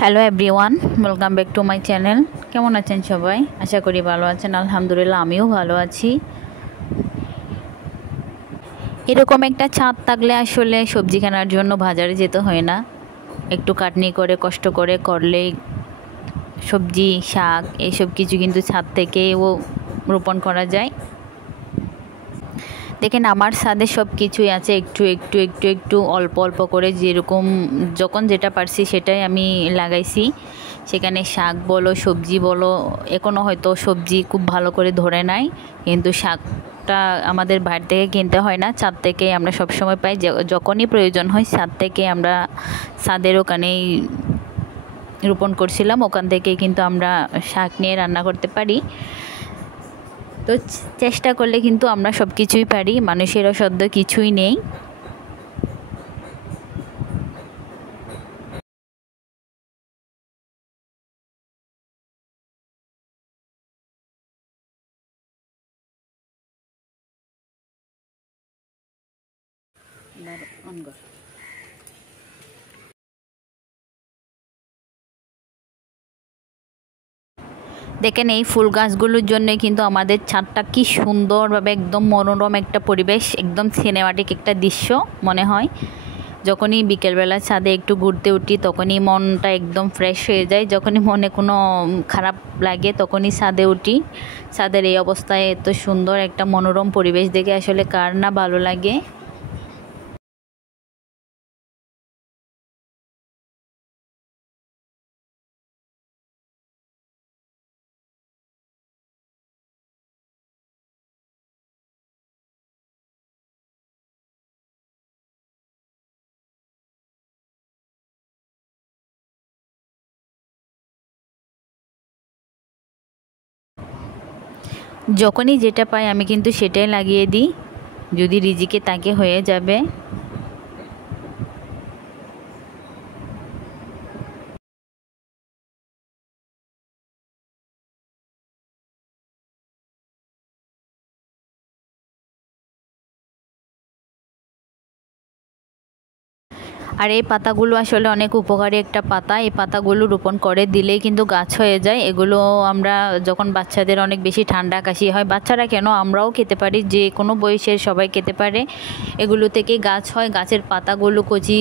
Hello everyone, welcome back to my channel. কেমন আছেন সবাই? আশা করি ভালো আছেন। আলহামদুলিল্লাহ, আমিও ভালো আছি। এরকম একটা ছাদ থাকলে আসলে সবজি কেনার জন্য বাজারে যেতে হয় না। একটু খাটনি করে কষ্ট করে করলেই সবজি, শাক এইসব কিছু কিন্তু ছাদ থেকেও রোপণ করা যায়। দেখেন, আমার ছাদে সব কিছুই আছে, একটু একটু একটু একটু অল্প অল্প করে যেরকম যখন যেটা পারছি সেটাই আমি লাগাইছি। সেখানে শাক বলো, সবজি বলো, এখনও হয়তো সবজি খুব ভালো করে ধরে নাই, কিন্তু শাকটা আমাদের বাইরে থেকে কিনতে হয় না, ছাদ থেকে আমরা সবসময় পাই। যখনই প্রয়োজন হয় ছাদ থেকে আমরা ছাদের ওখানেই রোপণ করছিলাম, ওখান থেকে কিন্তু আমরা শাক নিয়ে রান্না করতে পারি। তো চেষ্টা করলে কিন্তু আমরা সব কিছুই পারি, মানুষের অসাধ্য কিছুই নেই। দেখেন, এই ফুল গাছগুলোর জন্য কিন্তু আমাদের ছাদটা কি সুন্দরভাবে একদম মনোরম একটা পরিবেশ, একদম সিনেমাটিক একটা দৃশ্য মনে হয়। যখনই বিকেলবেলা ছাদে একটু ঘুরতে উঠি তখনই মনটা একদম ফ্রেশ হয়ে যায়। যখনই মনে কোনো খারাপ লাগে তখনই ছাদে উঠি। ছাদের এই অবস্থায় এত সুন্দর একটা মনোরম পরিবেশ দেখে আসলে কার না ভালো লাগে। যখনই যেটা পাই আমি কিন্তু সেটাই লাগিয়ে দিই, যদি রিজিকে তাকে হয়ে যাবে। আর এই পাতাগুলো আসলে অনেক উপকারী একটা পাতা। এই পাতাগুলো রোপণ করে দিলেই কিন্তু গাছ হয়ে যায়। এগুলো আমরা যখন বাচ্চাদের অনেক বেশি ঠান্ডা কাশি হয়, বাচ্চারা কেন, আমরাও খেতে পারি, যে কোনো বয়সের সবাই খেতে পারে। এগুলো থেকে গাছ হয়। গাছের পাতাগুলো কচি,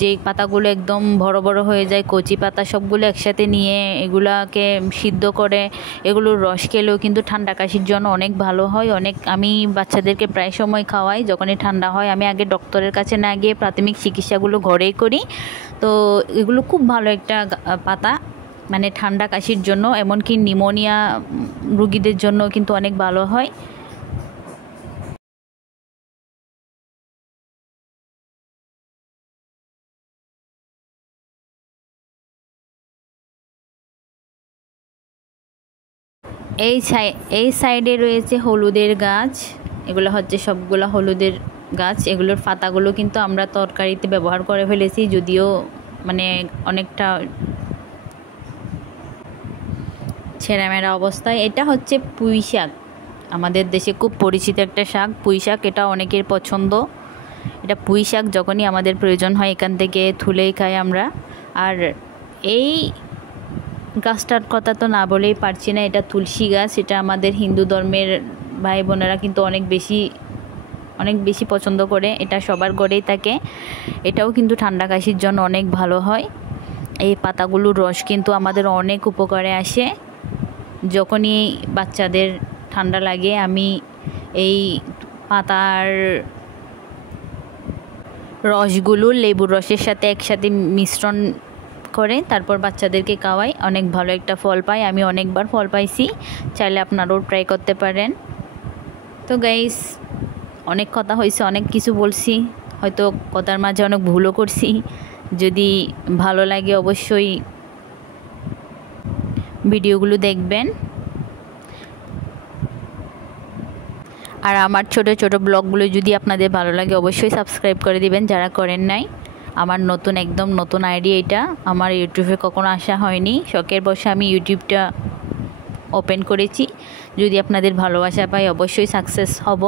যে পাতাগুলো একদম বড় বড় হয়ে যায়, কচি পাতা সবগুলো একসাথে নিয়ে এগুলাকে সিদ্ধ করে এগুলোর রস খেলেও কিন্তু ঠান্ডা কাশির জন্য অনেক ভালো হয়। আমি বাচ্চাদেরকে প্রায় সময় খাওয়াই যখনই ঠান্ডা হয়। আমি আগে ডক্টরের কাছে না গিয়ে প্রাথমিক চিকিৎসাগুলো ঘরেই করি। তো এগুলো খুব ভালো একটা পাতা, মানে ঠান্ডা কাশির জন্য, এমনকি নিউমোনিয়া রুগীদের জন্য কিন্তু অনেক ভালো হয়। এই সাইডে রয়েছে হলুদের গাছ। এগুলো হচ্ছে সবগুলো হলুদের গাছ। এগুলোর পাতাগুলো কিন্তু আমরা তরকারিতে ব্যবহার করে ফেলেছি, যদিও মানে অনেকটা ছেঁড়ামেরা অবস্থায়। এটা হচ্ছে পুঁই শাক, আমাদের দেশে খুব পরিচিত একটা শাক পুঁই শাক। এটা অনেকের পছন্দ। এটা পুঁই শাক যখনই আমাদের প্রয়োজন হয় এখান থেকে তুলেই খাই আমরা। আর এই গাছটার কথা তো না বলেই পারছি না, এটা তুলসী গাছ। এটা আমাদের হিন্দু ধর্মের ভাই বোনেরা কিন্তু অনেক বেশি পছন্দ করে। এটা সবার ঘরেই থাকে। এটাও কিন্তু ঠান্ডা কাশির জন্য অনেক ভালো হয়। এই পাতাগুলোর রস কিন্তু আমাদের অনেক উপকারে আসে। যখনই বাচ্চাদের ঠান্ডা লাগে আমি এই পাতার রসগুলো লেবুর রসের সাথে একসাথে মিশ্রণ করে তারপর বাচ্চাদেরকে খাওয়াই। অনেক ভালো একটা ফল পাই, আমি অনেকবার ফল পাইছি। চাইলে আপনারাও ট্রাই করতে পারেন। তো গাইস, অনেক কথা হয়েছে, অনেক কিছু বলছি, হয়তো কথার মাঝে অনেক ভুলও করছি। যদি ভালো লাগে অবশ্যই ভিডিওগুলো দেখবেন। আর আমার ছোট ছোট ব্লগগুলো যদি আপনাদের ভালো লাগে অবশ্যই সাবস্ক্রাইব করে দিবেন যারা করেন নাই। আমার একদম নতুন আইডিয়া এটা, আমার ইউটিউবে কখনো আসা হয়নি। শখের বশে আমি ইউটিউবটা ওপেন করেছি। যদি আপনাদের ভালোবাসা পাই অবশ্যই সাকসেস হব।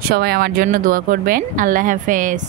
সবাই আমার জন্য দোয়া করবেন। আল্লাহ হাফেজ।